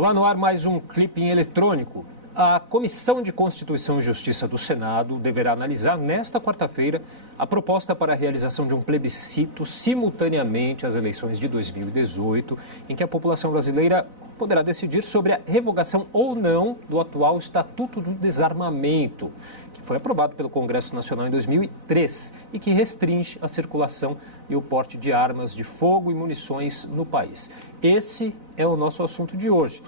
Olá, no ar mais um Clipping Eletrônico. A Comissão de Constituição e Justiça do Senado deverá analisar nesta quarta-feira a proposta para a realização de um plebiscito simultaneamente às eleições de 2018, em que a população brasileira poderá decidir sobre a revogação ou não do atual Estatuto do Desarmamento, que foi aprovado pelo Congresso Nacional em 2003 e que restringe a circulação e o porte de armas de fogo e munições no país. Esse é o nosso assunto de hoje.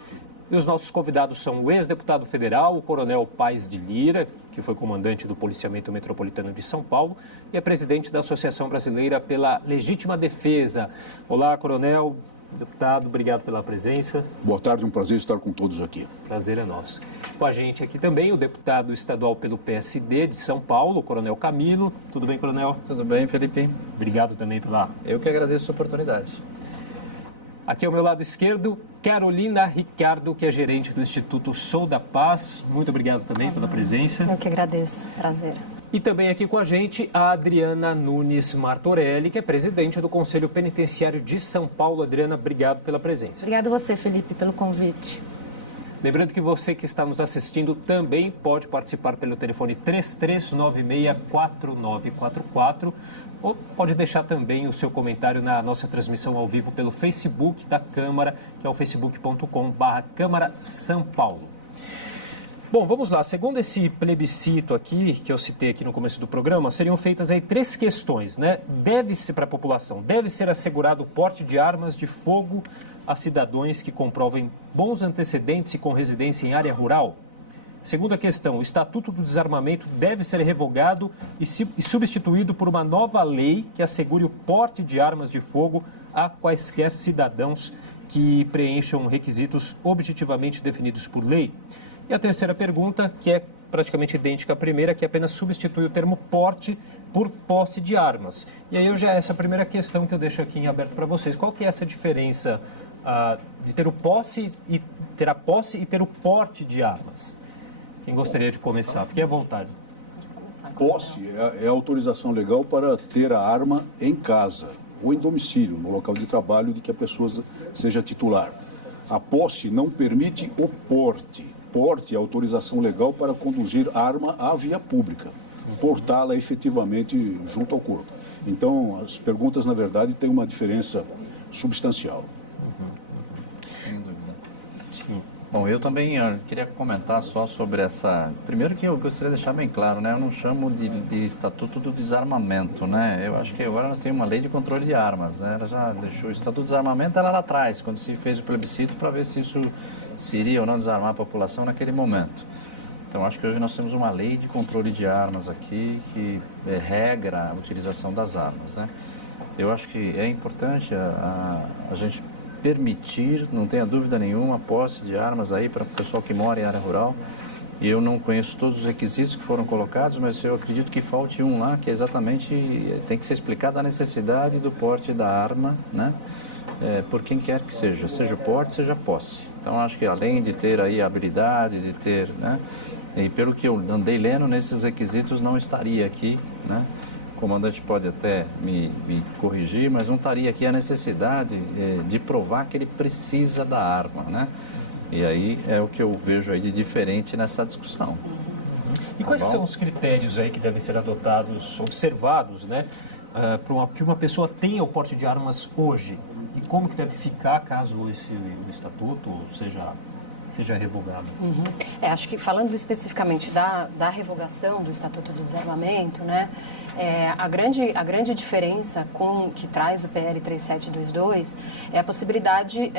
E os nossos convidados são o ex-deputado federal, o coronel Paes de Lira, que foi comandante do Policiamento Metropolitano de São Paulo, e a presidente da Associação Brasileira pela Legítima Defesa. Olá, coronel, deputado, obrigado pela presença. Boa tarde, um prazer estar com todos aqui. Prazer é nosso. Com a gente aqui também o deputado estadual pelo PSD de São Paulo, o coronel Camilo. Tudo bem, coronel? Tudo bem, Felipe. Obrigado também pela... Eu que agradeço a oportunidade. Aqui ao meu lado esquerdo, Carolina Ricardo, que é gerente do Instituto Sou da Paz. Muito obrigado também pela presença. Eu que agradeço. Prazer. E também aqui com a gente a Adriana Nunes Martorelli, que é presidente do Conselho Penitenciário de São Paulo. Adriana, obrigado pela presença. Obrigado você, Felipe, pelo convite. Lembrando que você que está nos assistindo também pode participar pelo telefone 3396-4944 ou pode deixar também o seu comentário na nossa transmissão ao vivo pelo Facebook da Câmara, que é o facebook.com/Câmara São Paulo. Bom, vamos lá. Segundo esse plebiscito aqui, que eu citei aqui no começo do programa, seriam feitas aí 3 questões, né? Deve-se para a população, deve ser assegurado o porte de armas de fogo a cidadãos que comprovem bons antecedentes e com residência em área rural? Segunda questão, o Estatuto do Desarmamento deve ser revogado e substituído por uma nova lei que assegure o porte de armas de fogo a quaisquer cidadãos que preencham requisitos objetivamente definidos por lei. E a terceira pergunta, que é praticamente idêntica à primeira, que apenas substitui o termo porte por posse de armas. E aí essa primeira questão que eu deixo aqui em aberto para vocês. Qual que é essa diferença de ter a posse e ter o porte de armas? Quem gostaria de começar? Fique à vontade. Posse é a autorização legal para ter a arma em casa ou em domicílio, no local de trabalho de que a pessoa seja titular. A posse não permite o porte. Porte é a autorização legal para conduzir arma à via pública, portá-la efetivamente junto ao corpo. Então, as perguntas, na verdade, têm uma diferença substancial. Sem dúvida. Bom, eu também queria comentar só sobre essa... Primeiro que eu gostaria de deixar bem claro, né? Eu não chamo de Estatuto do Desarmamento, né? Eu acho que agora nós temos uma lei de controle de armas, né? Ela já deixou o Estatuto do Desarmamento lá atrás, quando se fez o plebiscito para ver se isso seria ou não desarmar a população naquele momento. Então, acho que hoje nós temos uma lei de controle de armas aqui que regra a utilização das armas, né? Eu acho que é importante a gente permitir, não tenha dúvida nenhuma, a posse de armas aí para o pessoal que mora em área rural. E eu não conheço todos os requisitos que foram colocados, mas eu acredito que falte um lá, que é exatamente, tem que ser explicada a necessidade do porte da arma, né? Por quem quer que seja o porte, seja a posse. Então, acho que além de ter aí a habilidade, de ter, né? E pelo que eu andei lendo, nesses requisitos não estaria aqui, né? O comandante pode até me corrigir, mas não estaria aqui a necessidade de provar que ele precisa da arma, né? E aí é o que eu vejo aí de diferente nessa discussão. E quais são os critérios aí que devem ser adotados, observados, né? Para que uma pessoa tenha o porte de armas hoje? E como que deve ficar caso esse estatuto seja revogado? Acho que falando especificamente da revogação do Estatuto do Desarmamento, né, a grande diferença que traz o PL 3722 é a possibilidade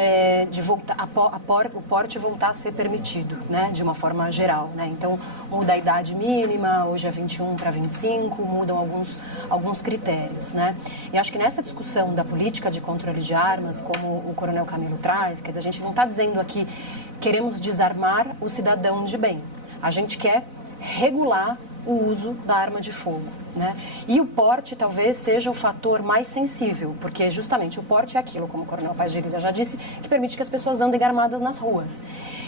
de voltar, o porte voltar a ser permitido, né, de uma forma geral, né? Então, muda a idade mínima, hoje é 21 para 25, mudam alguns critérios, né? E acho que nessa discussão da política de controle de armas, como o coronel Camilo traz, quer dizer, a gente não está dizendo aqui queremos desarmar o cidadão de bem. A gente quer regular o uso da arma de fogo, né? E o porte talvez seja o fator mais sensível, porque justamente o porte é aquilo, como o Coronel Paes de Lídia já disse, que permite que as pessoas andem armadas nas ruas.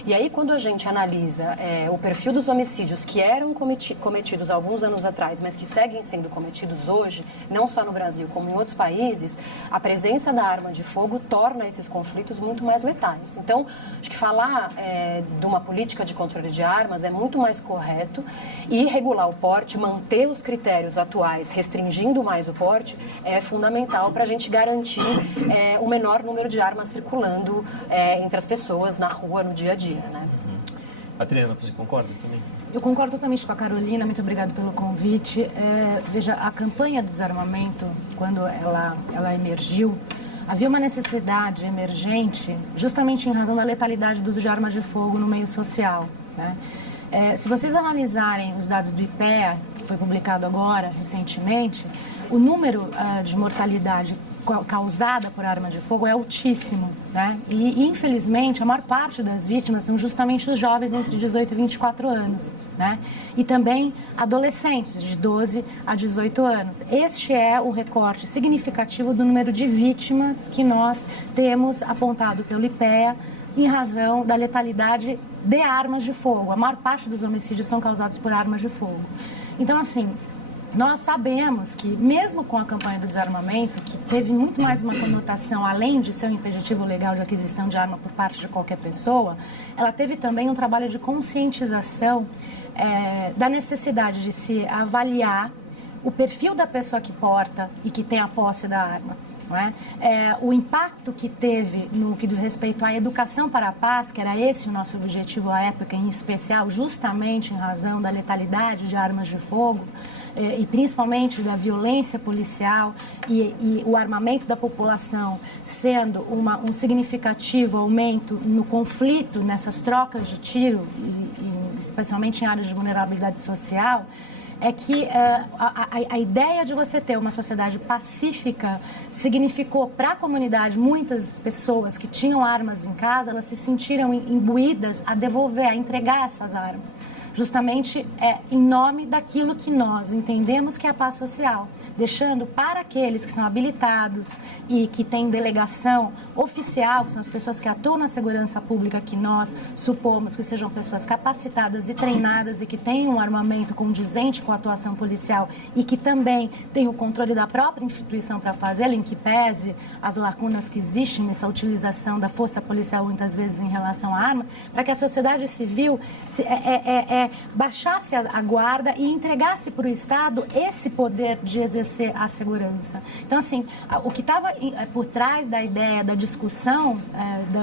E aí, quando a gente analisa o perfil dos homicídios que eram cometidos alguns anos atrás, mas que seguem sendo cometidos hoje, não só no Brasil, como em outros países, a presença da arma de fogo torna esses conflitos muito mais letais. Então, acho que falar de uma política de controle de armas é muito mais correto, e regular o porte, manter os critérios atuais, restringindo mais o porte, é fundamental para a gente garantir o menor número de armas circulando entre as pessoas na rua, no dia a dia, né? Adriana, você concorda também? Eu concordo totalmente com a Carolina, muito obrigada pelo convite. Veja, a campanha do desarmamento, quando ela emergiu, havia uma necessidade emergente justamente em razão da letalidade do uso de armas de fogo no meio social, né? Se vocês analisarem os dados do IPEA, que foi publicado agora, recentemente, o número de mortalidade causada por arma de fogo é altíssimo, né? E, infelizmente, a maior parte das vítimas são justamente os jovens entre 18 e 24 anos, né? E também adolescentes de 12 a 18 anos. Este é o recorte significativo do número de vítimas que nós temos apontado pelo IPEA em razão da letalidade de armas de fogo. A maior parte dos homicídios são causados por armas de fogo. Então, assim, nós sabemos que, mesmo com a campanha do desarmamento, que teve muito mais uma conotação, além de ser um impeditivo legal de aquisição de arma por parte de qualquer pessoa, ela teve também um trabalho de conscientização da necessidade de se avaliar o perfil da pessoa que porta e que tem a posse da arma. Não é? O impacto que teve no que diz respeito à educação para a paz, que era esse o nosso objetivo à época, em especial, justamente em razão da letalidade de armas de fogo, e principalmente da violência policial e o armamento da população sendo um significativo aumento no conflito, nessas trocas de tiro, especialmente em áreas de vulnerabilidade social, é que a ideia de você ter uma sociedade pacífica significou para a comunidade, muitas pessoas que tinham armas em casa, elas se sentiram imbuídas a devolver, a entregar essas armas. Justamente em nome daquilo que nós entendemos que é a paz social, deixando para aqueles que são habilitados e que têm delegação oficial, que são as pessoas que atuam na segurança pública, que nós supomos que sejam pessoas capacitadas e treinadas e que tenham um armamento condizente com a atuação policial e que também tenham o controle da própria instituição para fazê-lo, em que pese as lacunas que existem nessa utilização da força policial muitas vezes em relação à arma, para que a sociedade civil baixasse a guarda e entregasse para o Estado esse poder de exercer a segurança. Então, assim, o que estava por trás da ideia da discussão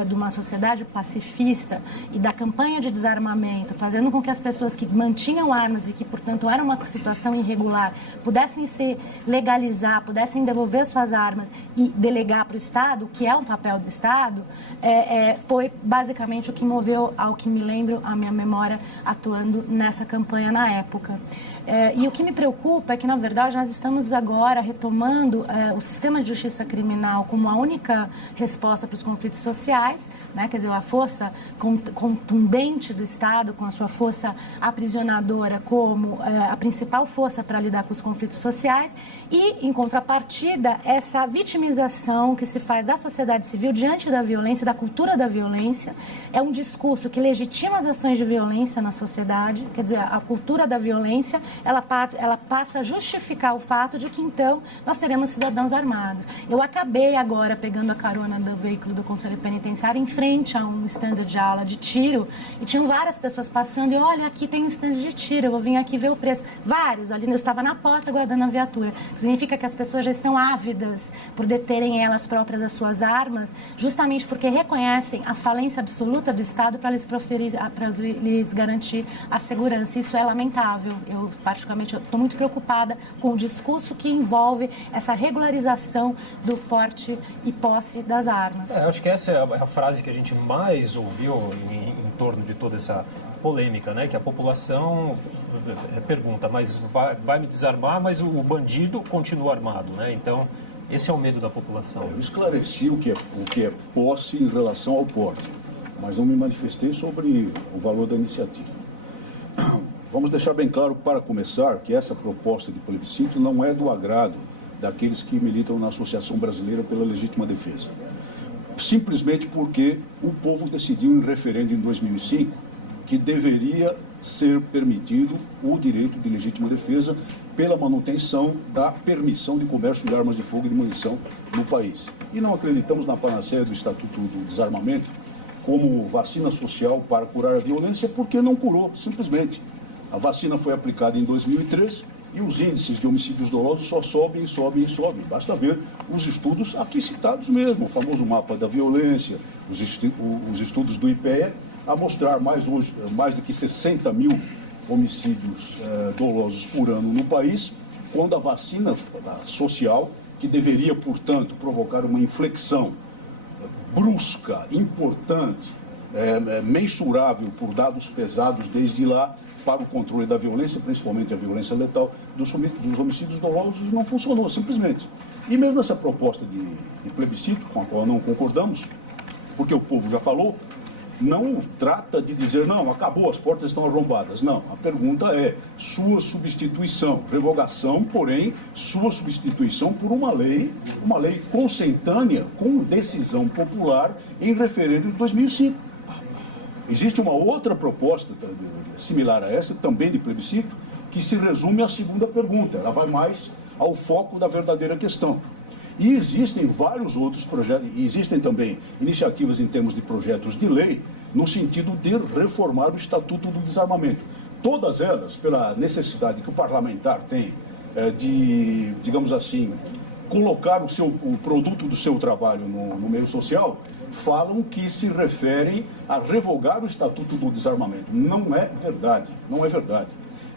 de uma sociedade pacifista e da campanha de desarmamento, fazendo com que as pessoas que mantinham armas e que, portanto, era uma situação irregular, pudessem se legalizar, pudessem devolver suas armas e delegar para o Estado, que é um papel do Estado, foi basicamente o que moveu, ao que me lembro, a minha memória atuando nessa campanha na época. E o que me preocupa é que, na verdade, nós estamos agora retomando o sistema de justiça criminal como a única resposta para os conflitos sociais, né? Quer dizer, a força contundente do Estado, com a sua força aprisionadora como a principal força para lidar com os conflitos sociais, e, em contrapartida, essa vitimização que se faz da sociedade civil diante da violência, da cultura da violência, é um discurso que legitima as ações de violência na sociedade, quer dizer, a cultura da violência, ela passa a justificar o fato de que, então, nós teremos cidadãos armados. Eu acabei agora pegando a carona do veículo do Conselho Penitenciário em frente a um stand de aula de tiro e tinham várias pessoas passando e, olha, aqui tem um stand de tiro, eu vou vir aqui ver o preço. Vários, ali eu estava na porta guardando a viatura. Significa que as pessoas já estão ávidas por deterem elas próprias as suas armas, justamente porque reconhecem a falência absoluta do Estado para lhes garantir a segurança. Isso é lamentável. Eu, particularmente, estou muito preocupada com o discurso que envolve essa regularização do porte e posse das armas. Acho que essa é a frase que a gente mais ouviu em torno de toda essa polêmica, né? Que a população pergunta, mas vai me desarmar, mas o bandido continua armado, né? Então, esse é o medo da população. Eu esclareci o que é posse em relação ao porte, mas não me manifestei sobre o valor da iniciativa. vamos deixar bem claro, para começar, que essa proposta de plebiscito não é do agrado daqueles que militam na Associação Brasileira pela Legítima Defesa. Simplesmente porque o povo decidiu em referendo em 2005 que deveria ser permitido o direito de legítima defesa pela manutenção da permissão de comércio de armas de fogo e de munição no país. E não acreditamos na panaceia do Estatuto do Desarmamento como vacina social para curar a violência, porque não curou, simplesmente. A vacina foi aplicada em 2003 e os índices de homicídios dolosos só sobem, sobem e sobem. Basta ver os estudos aqui citados mesmo, o famoso mapa da violência, os estudos do IPEA, a mostrar mais de que 60 mil homicídios dolosos por ano no país, quando a vacina social, que deveria, portanto, provocar uma inflexão brusca, importante, mensurável por dados pesados desde lá para o controle da violência, principalmente a violência letal, dos homicídios dolosos, não funcionou, simplesmente. E mesmo essa proposta de plebiscito, com a qual não concordamos, porque o povo já falou, não trata de dizer, não, acabou, as portas estão arrombadas. Não, a pergunta é sua substituição, revogação, porém, sua substituição por uma lei consentânea com decisão popular em referendo de 2005. Existe uma outra proposta similar a essa, também de plebiscito, que se resume à segunda pergunta. Ela vai mais ao foco da verdadeira questão. E existem vários outros projetos, e existem também iniciativas em termos de projetos de lei, no sentido de reformar o Estatuto do Desarmamento. Todas elas, pela necessidade que o parlamentar tem de, digamos assim, colocar o produto do seu trabalho no meio social, falam que se referem a revogar o Estatuto do Desarmamento. Não é verdade, não é verdade.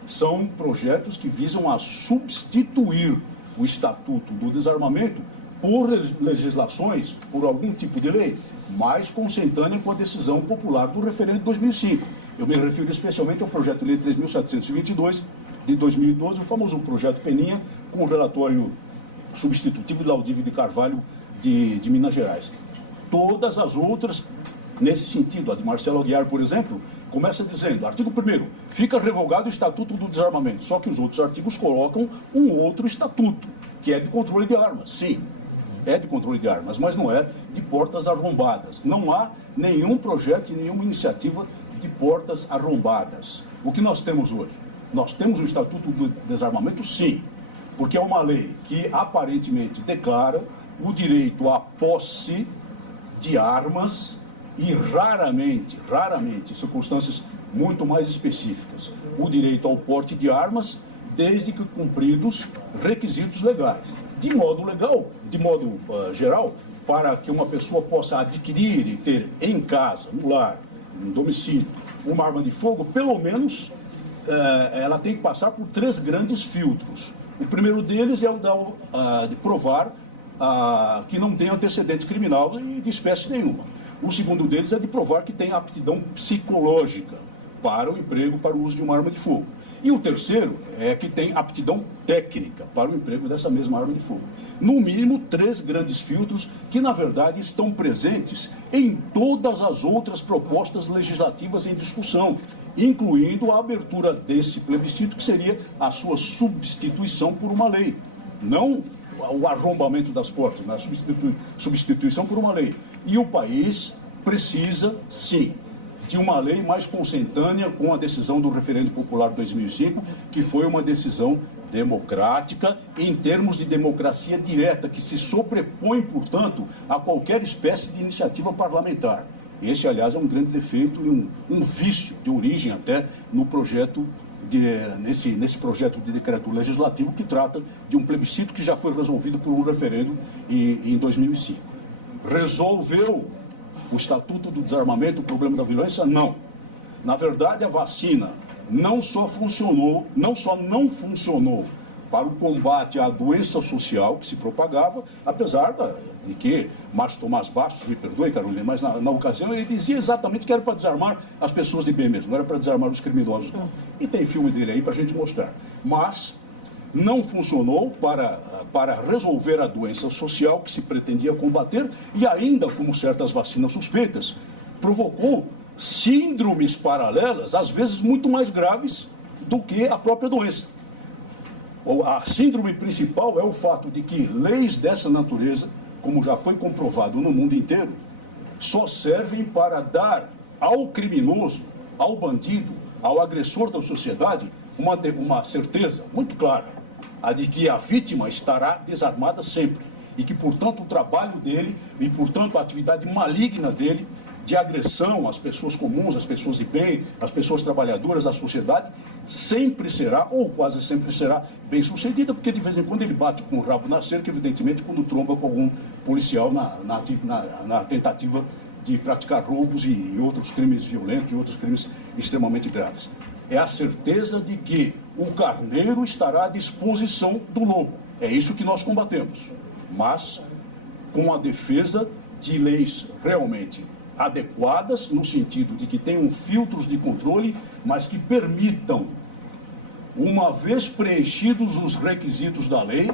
São projetos que visam a substituir o Estatuto do Desarmamento por legislações, por algum tipo de lei, mais consentânea com a decisão popular do referendo de 2005. Eu me refiro especialmente ao projeto de lei 3.722 de 2012, o famoso projeto Peninha, com o relatório substitutivo de Laudívio de Carvalho de Minas Gerais. Todas as outras, nesse sentido, a de Marcelo Aguiar, por exemplo, começa dizendo, artigo 1º, fica revogado o Estatuto do Desarmamento, só que os outros artigos colocam um outro estatuto, que é de controle de armas. Sim, é de controle de armas, mas não é de portas arrombadas. Não há nenhum projeto e nenhuma iniciativa de portas arrombadas. O que nós temos hoje? Nós temos o Estatuto do Desarmamento, sim, porque é uma lei que aparentemente declara o direito à posse de armas e raramente, em circunstâncias muito mais específicas, o direito ao porte de armas, desde que cumpridos requisitos legais. De modo legal, de modo geral, para que uma pessoa possa adquirir e ter em casa, no lar, no domicílio, uma arma de fogo, pelo menos ela tem que passar por 3 grandes filtros. O primeiro deles é o de provar que não tem antecedente criminal de espécie nenhuma. O segundo deles é de provar que tem aptidão psicológica para o emprego, para o uso de uma arma de fogo. E o terceiro é que tem aptidão técnica para o emprego dessa mesma arma de fogo. No mínimo, 3 grandes filtros que, na verdade, estão presentes em todas as outras propostas legislativas em discussão, incluindo a abertura desse plebiscito, que seria a sua substituição por uma lei. Não o arrombamento das portas, mas a substituição por uma lei. E o país precisa, sim, de uma lei mais consentânea com a decisão do referendo popular de 2005, que foi uma decisão democrática em termos de democracia direta, que se sobrepõe, portanto, a qualquer espécie de iniciativa parlamentar. Esse, aliás, é um grande defeito e um vício de origem até no projeto nesse projeto de decreto legislativo que trata de um plebiscito que já foi resolvido por um referendo em 2005. Resolveu o Estatuto do Desarmamento o problema da violência? Não. Na verdade, a vacina não só não funcionou para o combate à doença social que se propagava, apesar de que Márcio Tomás Bastos, me perdoe, Carolina, mas na ocasião ele dizia exatamente que era para desarmar as pessoas de bem mesmo, não era para desarmar os criminosos, não. E tem filme dele aí para a gente mostrar. Mas não funcionou para resolver a doença social que se pretendia combater e ainda, como certas vacinas suspeitas, provocou síndromes paralelas, às vezes muito mais graves do que a própria doença. A síndrome principal é o fato de que leis dessa natureza, como já foi comprovado no mundo inteiro, só servem para dar ao criminoso, ao bandido, ao agressor da sociedade, uma certeza muito clara, a de que a vítima estará desarmada sempre e que, portanto, o trabalho dele e, portanto, a atividade maligna dele de agressão às pessoas comuns, às pessoas de bem, às pessoas trabalhadoras, à sociedade, sempre será, ou quase sempre será, bem sucedida, porque de vez em quando ele bate com o rabo na cerca, evidentemente, quando tromba com algum policial na tentativa de praticar roubos e outros crimes violentos e outros crimes extremamente graves. É a certeza de que o carneiro estará à disposição do lobo. É isso que nós combatemos, mas com a defesa de leis realmente adequadas, no sentido de que tenham filtros de controle, mas que permitam, uma vez preenchidos os requisitos da lei,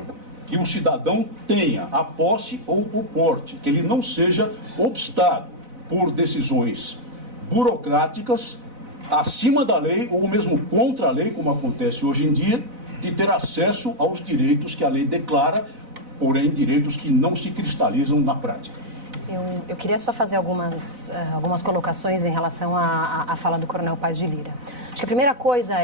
que o cidadão tenha a posse ou o porte, que ele não seja obstado por decisões burocráticas acima da lei ou mesmo contra a lei, como acontece hoje em dia, de ter acesso aos direitos que a lei declara, porém direitos que não se cristalizam na prática. Eu queria só fazer algumas colocações em relação à fala do Coronel Paes de Lira. Acho que a primeira coisa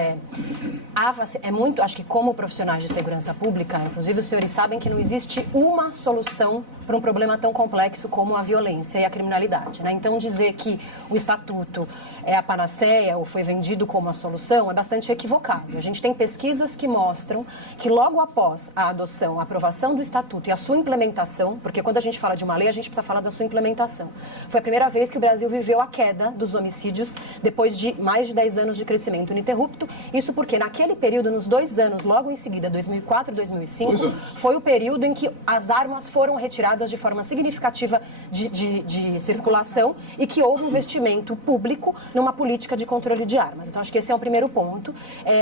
acho que como profissionais de segurança pública, inclusive os senhores sabem que não existe uma solução para um problema tão complexo como a violência e a criminalidade, né? Então dizer que o Estatuto é a panaceia ou foi vendido como a solução é bastante equivocado. A gente tem pesquisas que mostram que logo após a adoção, a aprovação do Estatuto e a sua implementação, porque quando a gente fala de uma lei, a gente precisa falar da sua implementação. Foi a primeira vez que o Brasil viveu a queda dos homicídios depois de mais de 10 anos de crescimento ininterrupto. Isso porque naquele período, nos 2 anos, logo em seguida, 2004 e 2005, foi o período em que as armas foram retiradas de forma significativa de circulação e que houve investimento público numa política de controle de armas. Então, acho que esse é o primeiro ponto.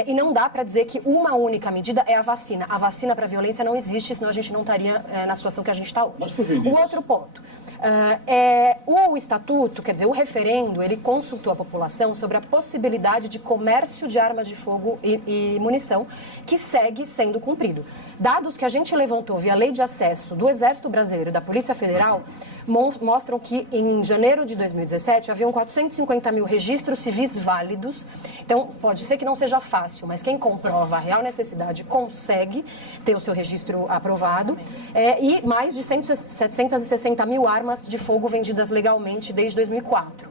E não dá para dizer que uma única medida é a vacina. A vacina para a violência não existe, senão a gente não estaria na situação que a gente está hoje. O outro ponto. O Estatuto, quer dizer, o referendo, ele consultou a população sobre a possibilidade de comércio de armas de fogo e munição, que segue sendo cumprido. Dados que a gente levantou via Lei de Acesso do Exército Brasileiro e da Polícia Federal mostram que em janeiro de 2017 haviam 450 mil registros civis válidos. Então, pode ser que não seja fácil, mas quem comprova a real necessidade consegue ter o seu registro aprovado. E mais de 760 mil armas de fogo vendidas legalmente desde 2004.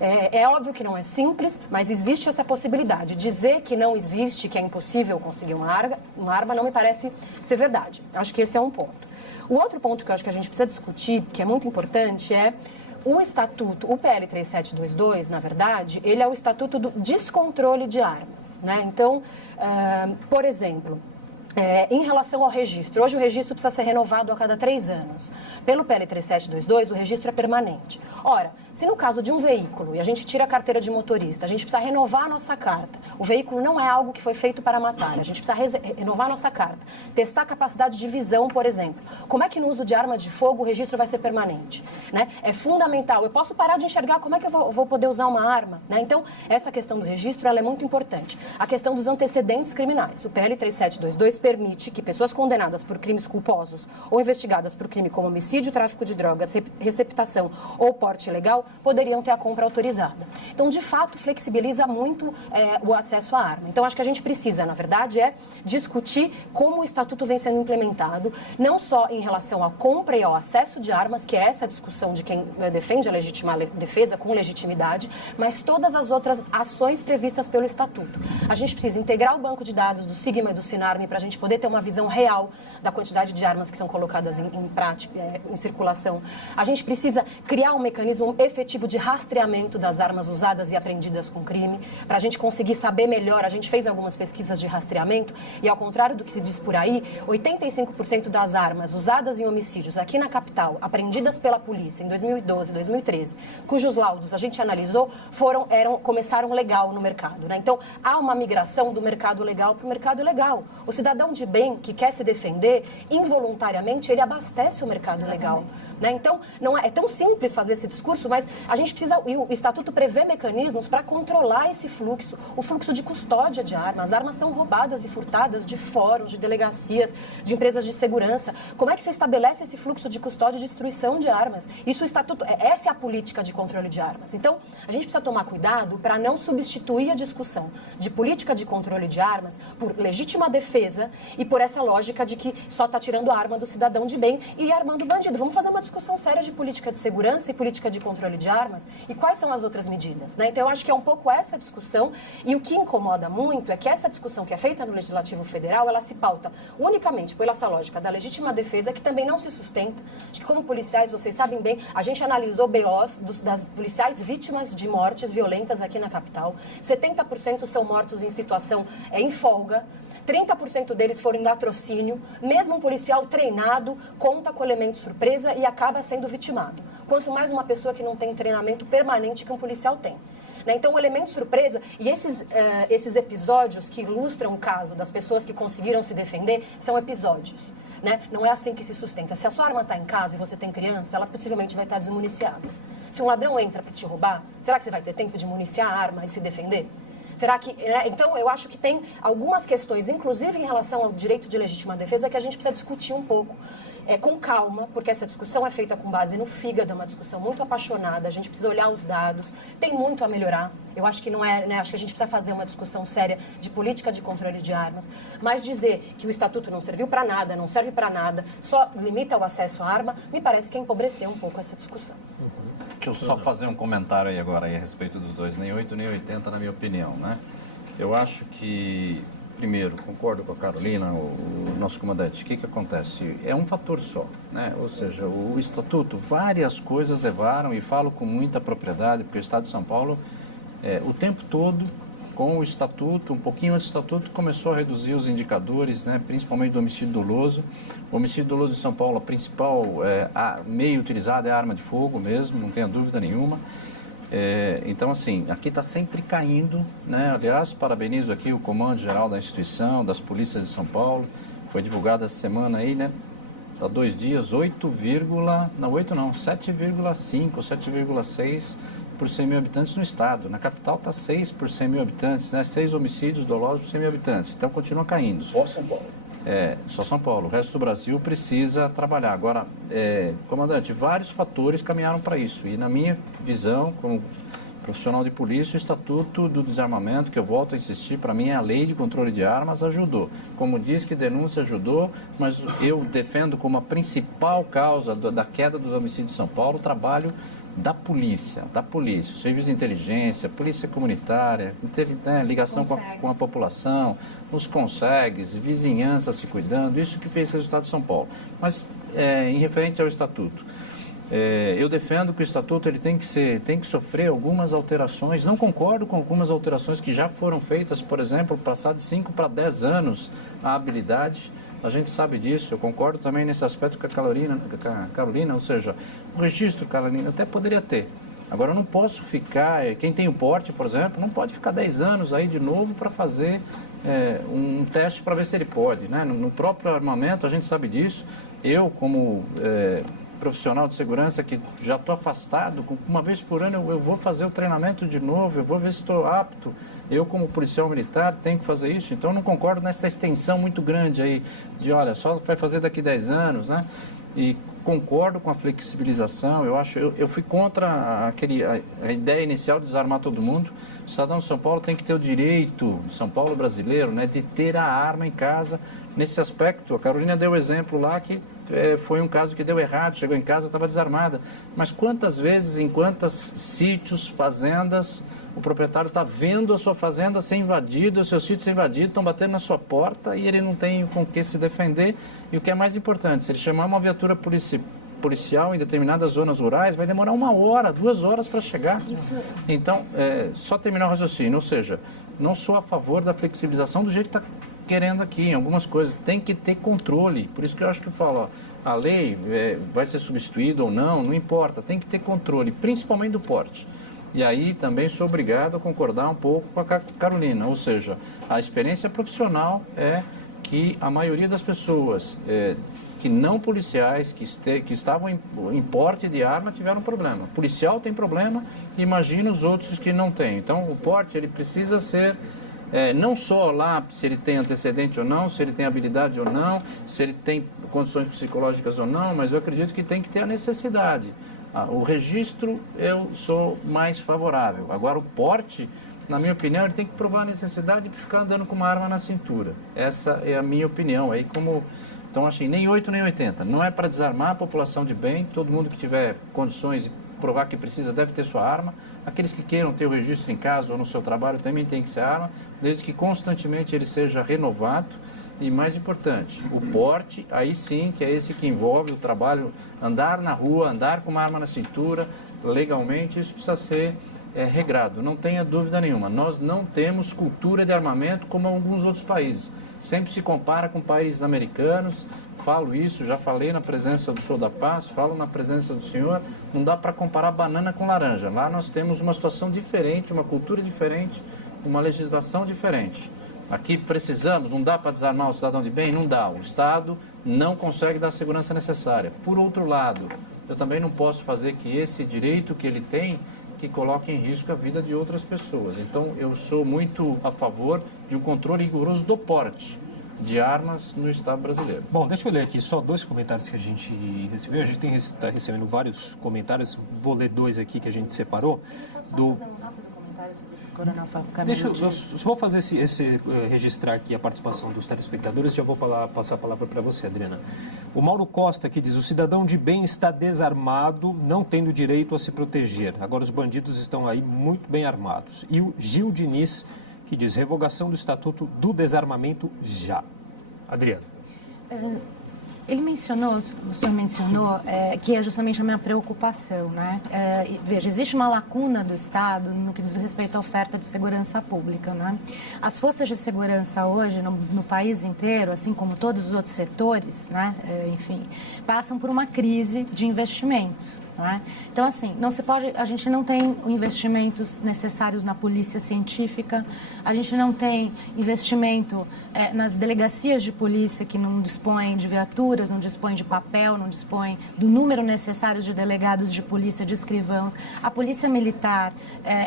É óbvio que não é simples, mas existe essa possibilidade. Dizer que não existe, que é impossível conseguir uma arma, não me parece ser verdade. Acho que esse é um ponto. O outro ponto que eu acho que a gente precisa discutir, que é muito importante, é o Estatuto, o PL 3722, na verdade, ele é o Estatuto do descontrole de armas, né? Então, por exemplo, em relação ao registro, hoje o registro precisa ser renovado a cada 3 anos. Pelo PL 3722, o registro é permanente. Ora, se no caso de um veículo, e a gente tira a carteira de motorista, a gente precisa renovar a nossa carta, o veículo não é algo que foi feito para matar, a gente precisa renovar a nossa carta, testar a capacidade de visão, por exemplo. Como é que no uso de arma de fogo o registro vai ser permanente? Né? É fundamental. Eu posso parar de enxergar como é que eu vou poder usar uma arma? Né? Então, essa questão do registro ela é muito importante. A questão dos antecedentes criminais. O PL 3722 permite que pessoas condenadas por crimes culposos ou investigadas por crime como homicídio, tráfico de drogas, receptação ou porte ilegal poderiam ter a compra autorizada. Então, de fato, flexibiliza muito o acesso à arma. Então, acho que a gente precisa, na verdade, discutir como o Estatuto vem sendo implementado, não só em relação à compra e ao acesso de armas, que é essa discussão de quem defende a legítima defesa com legitimidade, mas todas as outras ações previstas pelo Estatuto. A gente precisa integrar o banco de dados do Sigma e do Sinarme para a gente poder ter uma visão real da quantidade de armas que são colocadas em prática, em circulação. A gente precisa criar um mecanismo efetivo de rastreamento das armas usadas e apreendidas com crime, para a gente conseguir saber melhor. A gente fez algumas pesquisas de rastreamento e, ao contrário do que se diz por aí, 85% das armas usadas em homicídios aqui na capital, apreendidas pela polícia em 2012, 2013, cujos laudos a gente analisou, começaram legal no mercado, né? Então, há uma migração do mercado legal para o mercado ilegal. O cidadão cidadão de bem que quer se defender, involuntariamente, ele abastece o mercado legal. Né? Então, não é tão simples fazer esse discurso, mas a gente precisa, e o Estatuto prevê mecanismos para controlar esse fluxo, o fluxo de custódia de armas. As armas são roubadas e furtadas de fóruns, de delegacias, de empresas de segurança. Como é que você estabelece esse fluxo de custódia e destruição de armas? Isso o Estatuto, essa é a política de controle de armas. Então, a gente precisa tomar cuidado para não substituir a discussão de política de controle de armas por legítima defesa e por essa lógica de que só está tirando a arma do cidadão de bem e armando o bandido. Vamos fazer uma discussão séria de política de segurança e política de controle de armas e quais são as outras medidas, né? Então, eu acho que é um pouco essa discussão, e o que incomoda muito é que essa discussão que é feita no Legislativo Federal, ela se pauta unicamente por essa lógica da legítima defesa, que também não se sustenta. Acho que como policiais, vocês sabem bem, a gente analisou BOs das policiais vítimas de mortes violentas aqui na capital. 70% são mortos em situação em folga, 30% deles foram em latrocínio. Mesmo um policial treinado conta com elemento surpresa e acaba sendo vitimado. Quanto mais uma pessoa que não tem treinamento permanente que um policial tem. Né? Então, o elemento surpresa e esses episódios que ilustram o caso das pessoas que conseguiram se defender são episódios. Né? Não é assim que se sustenta. Se a sua arma está em casa e você tem criança, ela possivelmente vai estar desmuniciada. Se um ladrão entra para te roubar, será que você vai ter tempo de municiar a arma e se defender? Será que, né? Então, eu acho que tem algumas questões, inclusive em relação ao direito de legítima defesa, que a gente precisa discutir um pouco com calma, porque essa discussão é feita com base no fígado, é uma discussão muito apaixonada, a gente precisa olhar os dados, tem muito a melhorar. Eu acho que não é, né? Acho que a gente precisa fazer uma discussão séria de política de controle de armas, mas dizer que o Estatuto não serviu para nada, não serve para nada, só limita o acesso à arma, me parece que é empobrecer um pouco essa discussão. Deixa eu só fazer um comentário aí agora aí a respeito dos dois, nem 8 nem 80 na minha opinião, né? Eu acho que, primeiro, concordo com a Carolina, o nosso comandante, o que acontece? É um fator só, né? Ou seja, o Estatuto, várias coisas levaram, e falo com muita propriedade, porque o Estado de São Paulo, o tempo todo, com o Estatuto, um pouquinho antes do Estatuto, começou a reduzir os indicadores, né, principalmente do homicídio doloso. O homicídio doloso em São Paulo, a principal meio utilizado é a arma de fogo mesmo, não tenha dúvida nenhuma. Então, assim, aqui está sempre caindo, né? Aliás, parabenizo aqui o Comando Geral da instituição, das polícias de São Paulo. Foi divulgado essa semana aí, né? Há 2 dias, 7,5, 7,6 por 100 mil habitantes no estado. Na capital está 6 por 100 mil habitantes, né? 6 homicídios dolosos por 100 mil habitantes. Então, continua caindo. Só São Paulo. Só São Paulo. O resto do Brasil precisa trabalhar. Agora, comandante, vários fatores caminharam para isso. E na minha visão, como profissional de polícia, o Estatuto do Desarmamento, que eu volto a insistir, para mim é a lei de controle de armas, ajudou. Como diz que denúncia ajudou, mas eu defendo como a principal causa da queda dos homicídios de São Paulo o trabalho da polícia, o serviço de inteligência, polícia comunitária, ligação com a população, os consegues, vizinhança se cuidando, isso que fez resultado de São Paulo. Mas, em referente ao Estatuto, eu defendo que o Estatuto ele tem que sofrer algumas alterações. Não concordo com algumas alterações que já foram feitas, por exemplo, passar de 5 para 10 anos a habilidade. A gente sabe disso, eu concordo também nesse aspecto com a Carolina, ou seja, o registro, Carolina, até poderia ter. Agora, eu não posso ficar, quem tem o porte, por exemplo, não pode ficar 10 anos aí de novo para fazer um teste para ver se ele pode, né? No próprio armamento, a gente sabe disso. Eu, como profissional de segurança que já estou afastado, uma vez por ano eu vou fazer o treinamento de novo, eu vou ver se estou apto. Eu, como policial militar, tenho que fazer isso. Então, eu não concordo nessa extensão muito grande aí, de olha, só vai fazer daqui 10 anos, né? E concordo com a flexibilização. Eu fui contra a ideia inicial de desarmar todo mundo. O cidadão de São Paulo tem que ter o direito, São Paulo brasileiro, né, de ter a arma em casa. Nesse aspecto, a Carolina deu o exemplo lá que foi um caso que deu errado, chegou em casa, estava desarmada. Mas quantas vezes, em quantos sítios, fazendas, o proprietário está vendo a sua fazenda ser invadida, o seu sítio ser invadido, estão batendo na sua porta e ele não tem com o que se defender. E o que é mais importante, se ele chamar uma viatura policial em determinadas zonas rurais, vai demorar 1 hora, 2 horas para chegar. Então, só terminar o raciocínio, ou seja, não sou a favor da flexibilização do jeito que está querendo aqui, em algumas coisas. Tem que ter controle. Por isso que eu acho que eu falo, a lei vai ser substituída ou não importa, tem que ter controle, principalmente do porte. E aí também sou obrigado a concordar um pouco com a Carolina, ou seja, a experiência profissional é que a maioria das pessoas que não policiais, que estavam em porte de arma, tiveram problema. O policial tem problema, imagina os outros que não têm. Então, o porte ele precisa ser não só lá se ele tem antecedente ou não, se ele tem habilidade ou não, se ele tem condições psicológicas ou não, mas eu acredito que tem que ter a necessidade. O registro eu sou mais favorável. Agora, o porte, na minha opinião, ele tem que provar a necessidade de ficar andando com uma arma na cintura. Essa é a minha opinião. Aí Então, assim, nem 8 nem 80. Não é para desarmar a população de bem. Todo mundo que tiver condições de provar que precisa deve ter sua arma. Aqueles que queiram ter o registro em casa ou no seu trabalho também tem que ser arma, desde que constantemente ele seja renovado. E mais importante, o porte, aí sim, que é esse que envolve o trabalho, andar na rua, andar com uma arma na cintura, legalmente, isso precisa ser regrado. Não tenha dúvida nenhuma. Nós não temos cultura de armamento como alguns outros países. Sempre se compara com países americanos, falo isso, já falei na presença do senhor da Paz, falo na presença do senhor, não dá para comparar banana com laranja. Lá nós temos uma situação diferente, uma cultura diferente, uma legislação diferente. Aqui precisamos, não dá para desarmar o cidadão de bem? Não dá. O Estado não consegue dar a segurança necessária. Por outro lado, eu também não posso fazer que esse direito que ele tem que coloque em risco a vida de outras pessoas. Então, eu sou muito a favor de um controle rigoroso do porte de armas no Estado brasileiro. Bom, deixa eu ler aqui só 2 comentários que a gente recebeu. A gente está recebendo vários comentários. Vou ler 2 aqui que a gente separou. Fazer um rápido comentário sobre o Coronel Fábio Deixa Camilo. eu só vou fazer registrar aqui a participação dos telespectadores e já vou passar a palavra para você, Adriana. O Mauro Costa que diz: o cidadão de bem está desarmado, não tendo direito a se proteger. Agora os bandidos estão aí muito bem armados. E o Gil Diniz que diz: revogação do Estatuto do Desarmamento já. Adriana. Ele mencionou, o senhor mencionou, que é justamente a minha preocupação, né? Veja, existe uma lacuna do Estado no que diz respeito à oferta de segurança pública, né? As forças de segurança hoje, no país inteiro, assim como todos os outros setores, né? Enfim, passam por uma crise de investimentos. Então, assim, a gente não tem investimentos necessários na polícia científica, a gente não tem investimento nas delegacias de polícia que não dispõem de viaturas, não dispõem de papel, não dispõem do número necessário de delegados de polícia, de escrivãos. A polícia militar,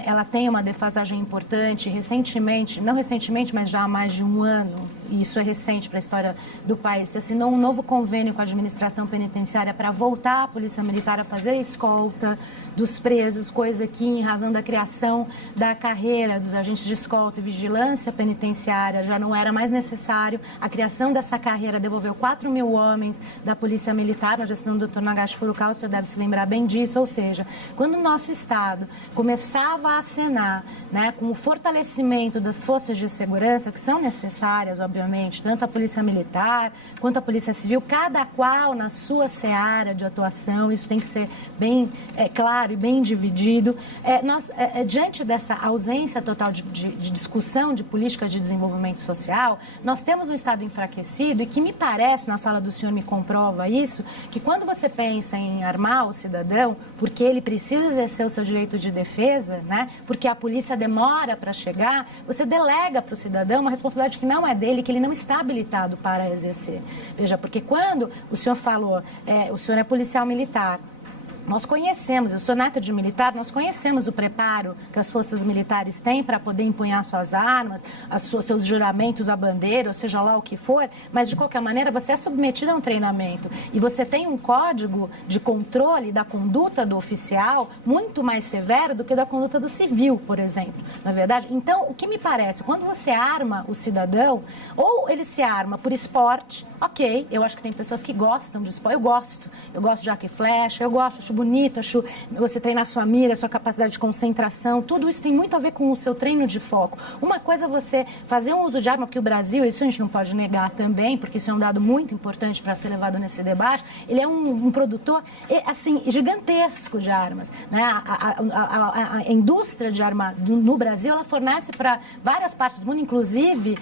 ela tem uma defasagem importante. Recentemente, não recentemente, mas já há mais de um ano, e isso é recente para a história do país, se assinou um novo convênio com a administração penitenciária para voltar a polícia militar a fazer escolta dos presos, coisa que, em razão da criação da carreira dos agentes de escolta e vigilância penitenciária, já não era mais necessário. A criação dessa carreira devolveu 4 mil homens da Polícia Militar, na gestão do Dr. Nagashi Furukawa, o senhor deve se lembrar bem disso. Ou seja, quando o nosso Estado começava a acenar, né, com o fortalecimento das forças de segurança, que são necessárias, obviamente, tanto a Polícia Militar quanto a Polícia Civil, cada qual na sua seara de atuação, isso tem que ser bem claro e bem dividido. Diante dessa ausência total de discussão de políticas de desenvolvimento social, nós temos um Estado enfraquecido e que me parece, na fala do senhor me comprova isso, que quando você pensa em armar o cidadão, porque ele precisa exercer o seu direito de defesa, né, porque a polícia demora para chegar, você delega para o cidadão uma responsabilidade que não é dele, que ele não está habilitado para exercer. Veja, porque quando o senhor falou, o senhor é policial militar, nós conhecemos, eu sou neta de militar, nós conhecemos o preparo que as forças militares têm para poder empunhar suas armas, seus juramentos à bandeira, ou seja lá o que for, mas de qualquer maneira você é submetido a um treinamento e você tem um código de controle da conduta do oficial muito mais severo do que da conduta do civil, por exemplo, não é verdade? Então, o que me parece, quando você arma o cidadão, ou ele se arma por esporte, ok, eu acho que tem pessoas que gostam de esporte, eu gosto de arco e flecha, eu gosto, acho bonito, acho você treinar sua mira, sua capacidade de concentração, tudo isso tem muito a ver com o seu treino de foco. Uma coisa é você fazer um uso de arma, porque o Brasil, isso a gente não pode negar também, porque isso é um dado muito importante para ser levado nesse debate, ele é um produtor, assim, gigantesco de armas, né? A indústria de arma no Brasil, ela fornece para várias partes do mundo, inclusive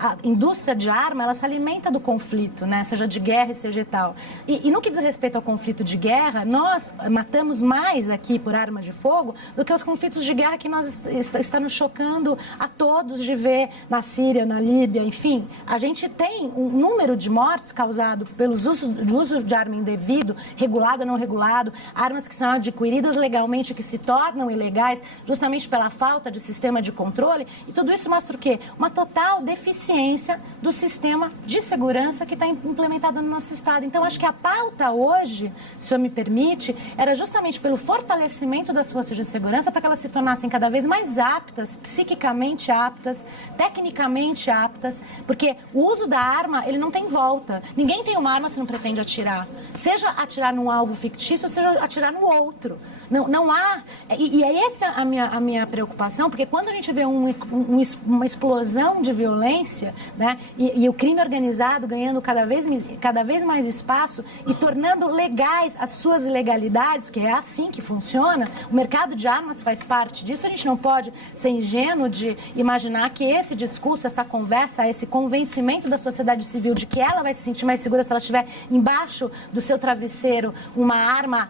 a indústria de arma, ela se alimenta do conflito, né? Seja de guerra e seja tal. E no que diz respeito ao conflito de guerra, guerra, nós matamos mais aqui por armas de fogo do que os conflitos de guerra que nós está nos chocando a todos de ver na Síria, na Líbia, enfim. A gente tem um número de mortes causado pelo uso de arma indevido, regulado ou não regulado, armas que são adquiridas legalmente, que se tornam ilegais justamente pela falta de sistema de controle. E tudo isso mostra o quê? Uma total deficiência do sistema de segurança que está implementado no nosso Estado. Então, acho que a pauta hoje, se o senhor me permite, era justamente pelo fortalecimento das forças de segurança para que elas se tornassem cada vez mais aptas, psiquicamente aptas, tecnicamente aptas, porque o uso da arma, ele não tem volta. Ninguém tem uma arma se não pretende atirar. Seja atirar num alvo fictício, seja atirar no outro. Não há... E é essa a minha preocupação, porque quando a gente vê uma explosão de violência, né, e o crime organizado ganhando cada vez mais espaço e tornando legais as suas ilegalidades, que é assim que funciona, o mercado de armas faz parte disso, a gente não pode ser ingênuo de imaginar que esse discurso, essa conversa, esse convencimento da sociedade civil de que ela vai se sentir mais segura se ela estiver embaixo do seu travesseiro uma arma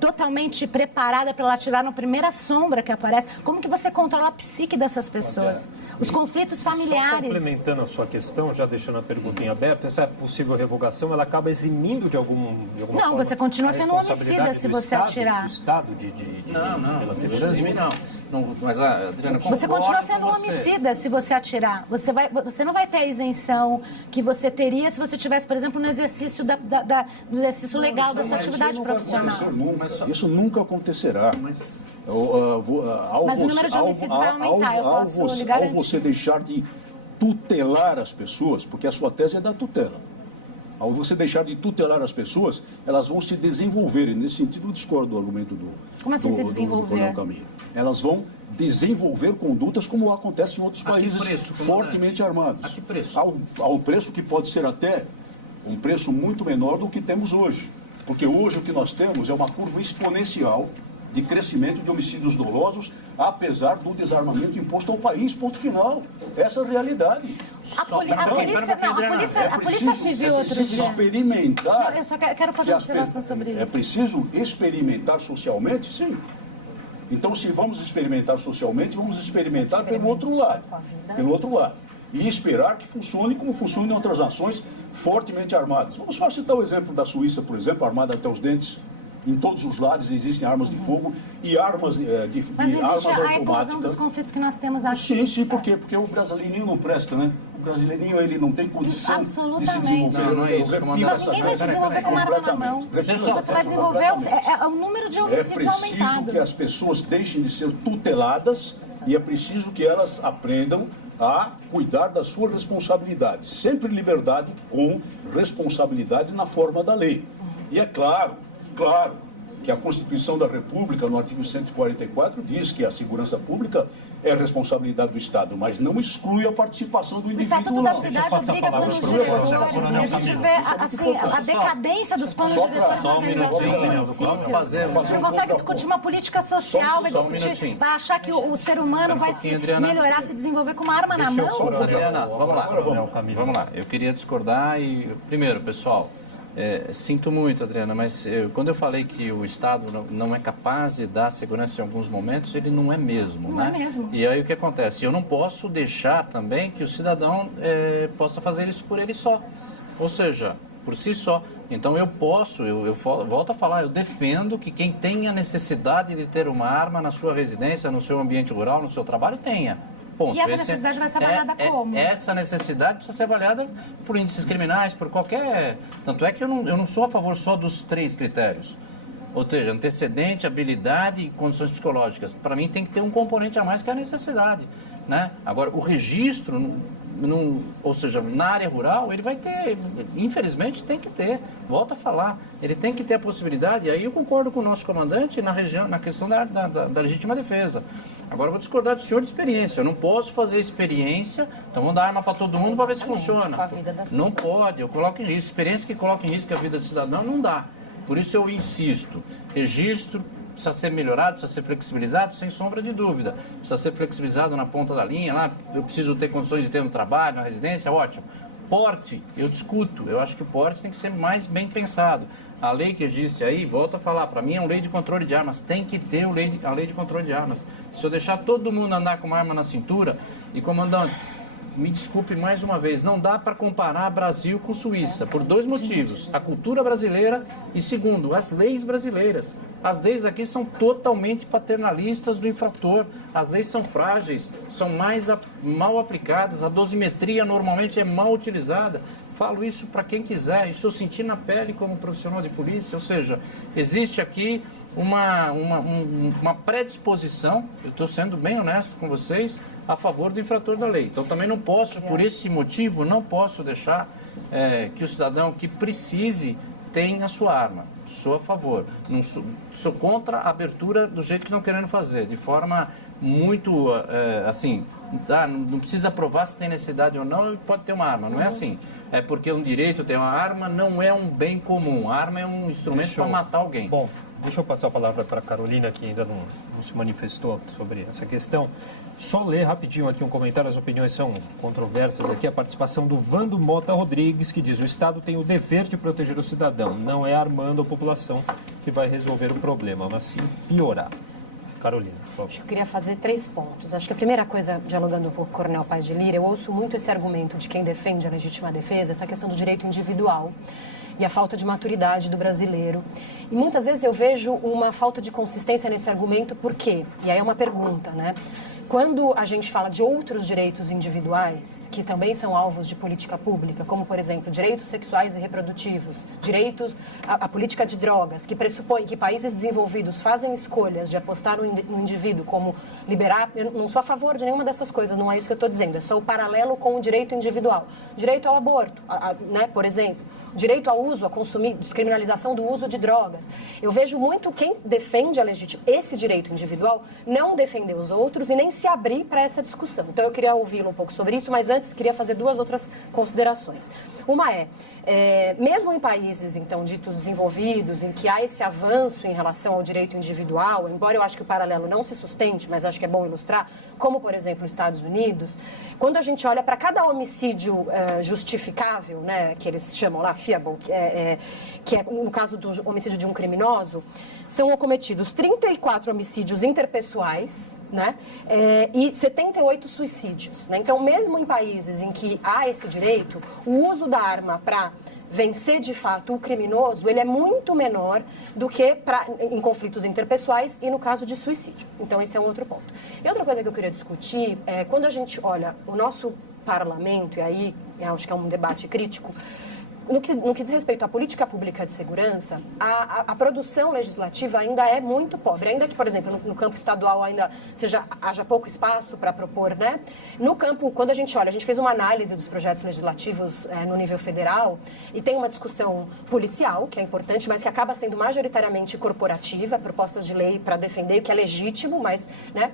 totalmente preparada para ela atirar na primeira sombra que aparece. Como que você controla a psique dessas pessoas? Os conflitos familiares. Só complementando a sua questão, já deixando a pergunta em aberto, essa possível revogação, ela acaba eximindo de alguma Não, você continua sendo homicida se você atirar. Do Estado Não, pela segurança? Não, mas, Adriana, você continua sendo homicida se você atirar. Você não vai ter a isenção que você teria se você tivesse, por exemplo, no exercício do exercício legal da sua atividade profissional. Isso nunca acontecerá. Mas o número de homicídios vai aumentar, eu posso lhe garantir. Ao você deixar de tutelar as pessoas, porque a sua tese é da tutela. Ao você deixar de tutelar as pessoas, elas vão se desenvolver. E nesse sentido, eu discordo do argumento do Como assim se desenvolver? Elas vão desenvolver condutas como acontece em outros países fortemente armados. A que preço? A um preço que pode ser até um preço muito menor do que temos hoje. Porque hoje o que nós temos é uma curva exponencial de crescimento de homicídios dolosos, apesar do desarmamento imposto ao país, ponto final. Essa é a realidade. A polícia civil outro dia. Experimentar. Eu só quero fazer uma observação sobre isso. É preciso experimentar socialmente, sim. Então, se vamos experimentar socialmente, vamos experimentar pelo outro lado. Pelo outro lado. E esperar que funcione como funciona em outras nações fortemente armadas. Vamos só citar o exemplo da Suíça, por exemplo, armada até os dentes. Em todos os lados existem armas de fogo e armas Mas existe armas a automáticas. eclosão dos conflitos que nós temos aqui. Sim, por quê? Porque o brasileirinho não presta, né? O brasileirinho, ele não tem condição de se desenvolver. Não é isso, Mas ninguém vai se desenvolver com uma arma na mão. Você vai desenvolver o número de homicídios aumentado. É preciso que as pessoas deixem de ser tuteladas e é preciso que elas aprendam a cuidar da sua responsabilidade. Sempre liberdade com responsabilidade na forma da lei. E é claro que a Constituição da República, no artigo 144, diz que a segurança pública é responsabilidade do Estado, mas não exclui a participação do indivíduo. O Estatuto da Cidade obriga pelos diretores, a gente vê a decadência dos planos diretores da organização dos municípios. A gente não consegue discutir uma política social, vai achar que o ser humano vai se melhorar, se desenvolver com uma arma na mão? Adriana, vamos lá. Eu queria discordar e, primeiro, pessoal, sinto muito, Adriana, mas quando eu falei que o Estado não é capaz de dar segurança em alguns momentos, ele não é mesmo, né? É mesmo. E aí o que acontece? Eu não posso deixar também que o cidadão possa fazer isso por ele só, ou seja, por si só. Então eu volto a falar, eu defendo que quem tenha necessidade de ter uma arma na sua residência, no seu ambiente rural, no seu trabalho, tenha. Ponto. E essa necessidade vai ser avaliada como? Essa necessidade precisa ser avaliada por índices criminais, por qualquer... Tanto é que eu não sou a favor só dos 3 critérios. Ou seja, antecedente, habilidade e condições psicológicas. Para mim tem que ter um componente a mais que é a necessidade, né? Agora, o registro, ou seja, na área rural, ele vai ter, infelizmente tem que ter, volto a falar, ele tem que ter a possibilidade, e aí eu concordo com o nosso comandante na questão da legítima defesa. Agora eu vou discordar do senhor de experiência, eu não posso fazer experiência, então vamos dar arma para todo mundo para ver se funciona. Não pode, eu coloco em risco, experiência que coloca em risco a vida do cidadão, não dá. Por isso eu insisto, registro precisa ser melhorado, precisa ser flexibilizado, sem sombra de dúvida. Precisa ser flexibilizado na ponta da linha, lá eu preciso ter condições de ter um trabalho, uma residência, ótimo. Porte, eu discuto. Eu acho que o porte tem que ser mais bem pensado. A lei que existe aí, volto a falar, para mim é uma lei de controle de armas. Tem que ter a lei de controle de armas. Se eu deixar todo mundo andar com uma arma na cintura, e comandante, me desculpe mais uma vez, não dá para comparar Brasil com Suíça, por 2 motivos. A cultura brasileira e, segundo, as leis brasileiras. As leis aqui são totalmente paternalistas do infrator. As leis são frágeis, são mal aplicadas, a dosimetria normalmente é mal utilizada. Falo isso para quem quiser, isso eu senti na pele como profissional de polícia, ou seja, existe aqui uma predisposição, eu estou sendo bem honesto com vocês, a favor do infrator da lei. Então também não posso, por esse motivo, não posso deixar que o cidadão que precise tenha a sua arma. Sou a favor. Não sou contra a abertura do jeito que estão querendo fazer, de forma muito, assim, não precisa provar se tem necessidade ou não, pode ter uma arma. Não é assim. É porque um direito ter uma arma não é um bem comum. A arma é um instrumento para matar alguém. Bom, deixa eu passar a palavra para a Carolina, que ainda não se manifestou sobre essa questão. Só ler rapidinho aqui um comentário, as opiniões são controversas aqui. A participação do Vando Mota Rodrigues, que diz: o Estado tem o dever de proteger o cidadão, não é armando a população que vai resolver o problema, mas sim piorar. Carolina, por favor. Eu queria fazer 3 pontos. Acho que a primeira coisa, dialogando com o Coronel Paz de Lira, eu ouço muito esse argumento de quem defende a legítima defesa, essa questão do direito individual e a falta de maturidade do brasileiro. E muitas vezes eu vejo uma falta de consistência nesse argumento, por quê? E aí é uma pergunta, né? Quando a gente fala de outros direitos individuais, que também são alvos de política pública, como, por exemplo, direitos sexuais e reprodutivos, direitos à política de drogas, que pressupõe que países desenvolvidos fazem escolhas de apostar no indivíduo como liberar, eu não sou a favor de nenhuma dessas coisas, não é isso que eu estou dizendo, é só o paralelo com o direito individual. Direito ao aborto, né, por exemplo, direito ao uso, a consumir, descriminalização do uso de drogas. Eu vejo muito quem defende esse direito individual não defender os outros e nem se abrir para essa discussão. Então, eu queria ouvi-lo um pouco sobre isso, mas antes queria fazer 2 outras considerações. Uma mesmo em países, então, ditos desenvolvidos, em que há esse avanço em relação ao direito individual, embora eu acho que o paralelo não se sustente, mas acho que é bom ilustrar, como, por exemplo, os Estados Unidos, quando a gente olha para cada homicídio justificável, né, que eles chamam lá, fiable, que é no caso do homicídio de um criminoso, são cometidos 34 homicídios interpessoais, né, e 78 suicídios. Né? Então, mesmo em países em que há esse direito, o uso da arma para vencer de fato o criminoso, ele é muito menor do que em conflitos interpessoais e no caso de suicídio. Então, esse é um outro ponto. E outra coisa que eu queria discutir é quando a gente olha o nosso parlamento, e aí acho que é um debate crítico, no que diz respeito à política pública de segurança, a produção legislativa ainda é muito pobre. Ainda que, por exemplo, no campo estadual ainda haja pouco espaço para propor, né? No campo, quando a gente olha, a gente fez uma análise dos projetos legislativos no nível federal e tem uma discussão policial, que é importante, mas que acaba sendo majoritariamente corporativa, propostas de lei para defender o que é legítimo, mas, né?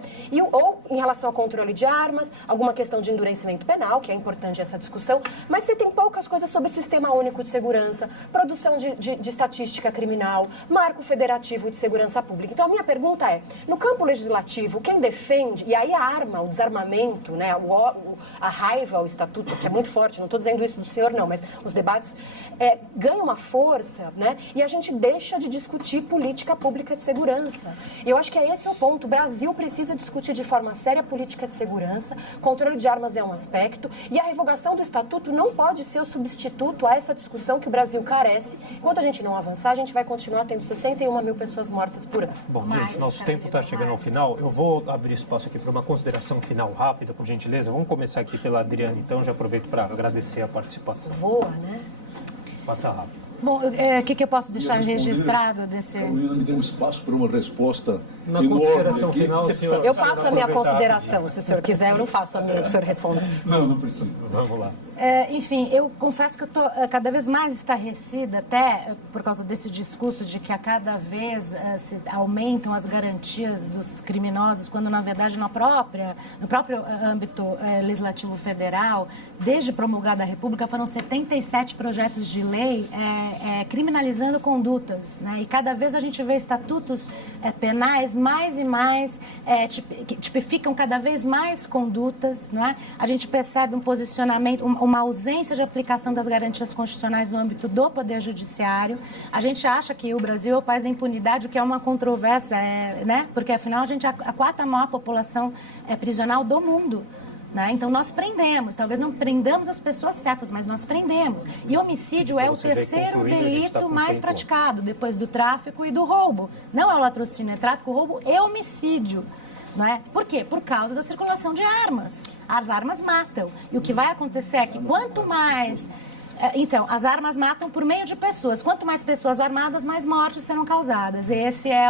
Ou em relação ao controle de armas, alguma questão de endurecimento penal, que é importante essa discussão, mas você tem poucas coisas sobre sistema único de segurança, produção de estatística criminal, marco federativo de segurança pública. Então, a minha pergunta é, no campo legislativo, quem defende, e aí a arma, o desarmamento, né, a raiva ao estatuto, que é muito forte, não estou dizendo isso do senhor não, mas os debates ganham uma força, né, e a gente deixa de discutir política pública de segurança. E eu acho que esse é o ponto. O Brasil precisa discutir de forma séria política de segurança, controle de armas é um aspecto, e a revogação do estatuto não pode ser o substituto a essa discussão que o Brasil carece. Enquanto a gente não avançar, a gente vai continuar tendo 61 mil pessoas mortas por ano. Bom, gente, nosso tempo está chegando ao final. Eu vou abrir espaço aqui para uma consideração final rápida, por gentileza. Vamos começar aqui pela Adriana, então. Já aproveito para agradecer a participação. Voa, né? Passa rápido. Bom, o que eu posso deixar registrado desse... Carolina me deu um espaço para uma resposta Na enorme consideração aqui. final, senhor... Eu faço a minha consideração, se o senhor quiser. Eu não faço a minha, o senhor responde. Não precisa. Vamos lá. Enfim, eu confesso que eu estou cada vez mais estarrecida, até por causa desse discurso de que a cada vez se aumentam as garantias dos criminosos, quando na verdade no próprio âmbito legislativo federal, desde promulgada a República, foram 77 projetos de lei criminalizando condutas, né? E cada vez a gente vê estatutos penais mais e mais que tipificam cada vez mais condutas, não é? A gente percebe um posicionamento, uma ausência de aplicação das garantias constitucionais no âmbito do Poder Judiciário. A gente acha que o Brasil é o país da impunidade, o que é uma controvérsia, né? Porque, afinal, a gente é a quarta maior população prisional do mundo. Né? Então, nós prendemos. Talvez não prendamos as pessoas certas, mas nós prendemos. E homicídio é o terceiro delito mais praticado, depois do tráfico e do roubo. Não é o latrocínio, é tráfico, roubo e homicídio. Não é? Por quê? Por causa da circulação de armas. As armas matam. E o que vai acontecer é que quanto mais... Então, as armas matam por meio de pessoas. Quanto mais pessoas armadas, mais mortes serão causadas. Esse é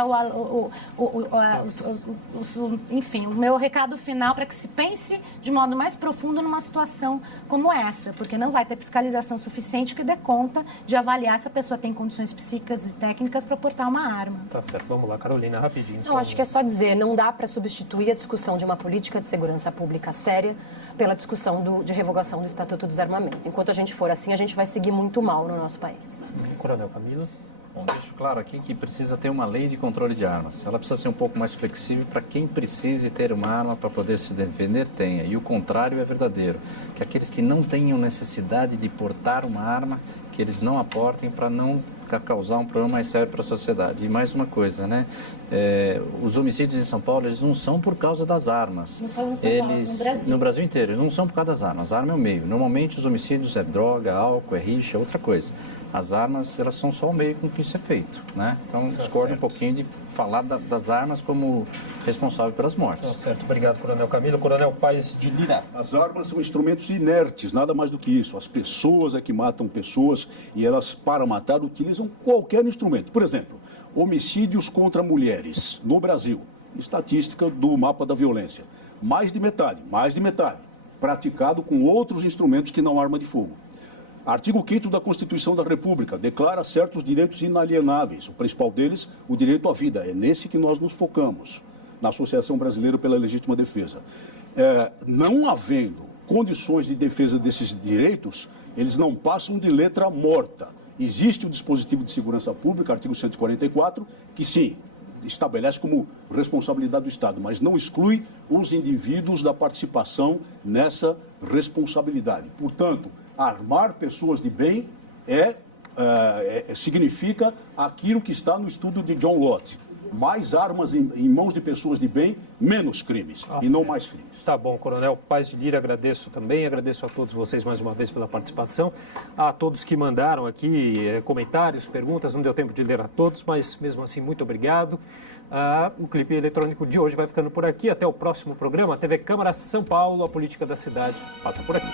enfim, o meu recado final para que se pense de modo mais profundo numa situação como essa, porque não vai ter fiscalização suficiente que dê conta de avaliar se a pessoa tem condições psíquicas e técnicas para portar uma arma. Tá certo, vamos lá, Carolina, rapidinho. Eu acho que é só dizer, não dá para substituir a discussão de uma política de segurança pública séria pela discussão de revogação do Estatuto do Desarmamento. Enquanto a gente for assim, a gente vai seguir muito mal no nosso país. Coronel Camilo. Bom, deixo claro aqui que precisa ter uma lei de controle de armas. Ela precisa ser um pouco mais flexível para quem precise ter uma arma para poder se defender, tenha. E o contrário é verdadeiro, que aqueles que não tenham necessidade de portar uma arma, que eles não aportem para não causar um problema mais sério para a sociedade. E mais uma coisa, né? Os homicídios em São Paulo, eles não são por causa das armas. Não falam em São Paulo, no Brasil. No Brasil inteiro, eles não são por causa das armas. A arma é o meio. Normalmente os homicídios é droga, álcool, é rixa, é outra coisa. As armas, elas são só o meio com que isso é feito, né? Então, discordo um pouquinho de falar das armas como responsável pelas mortes. Tá certo, obrigado, Coronel Camilo. Coronel Paes de Lira. As armas são instrumentos inertes, nada mais do que isso. As pessoas é que matam pessoas e elas, para matar, utilizam qualquer instrumento. Por exemplo, homicídios contra mulheres no Brasil. Estatística do mapa da violência. Mais de metade, praticado com outros instrumentos que não arma de fogo. Artigo 5º da Constituição da República declara certos direitos inalienáveis. O principal deles, o direito à vida. É nesse que nós nos focamos, na Associação Brasileira pela Legítima Defesa. Não havendo condições de defesa desses direitos, eles não passam de letra morta. Existe o dispositivo de segurança pública, artigo 144, que sim, estabelece como responsabilidade do Estado, mas não exclui os indivíduos da participação nessa responsabilidade. Portanto, armar pessoas de bem significa aquilo que está no estudo de John Lott. Mais armas em mãos de pessoas de bem, menos crimes e não mais crimes. Tá bom, Coronel Paes de Lira, agradeço também, agradeço a todos vocês mais uma vez pela participação, a todos que mandaram aqui comentários, perguntas, não deu tempo de ler a todos, mas mesmo assim, muito obrigado. O clipe eletrônico de hoje vai ficando por aqui, até o próximo programa, TV Câmara São Paulo, a política da cidade passa por aqui.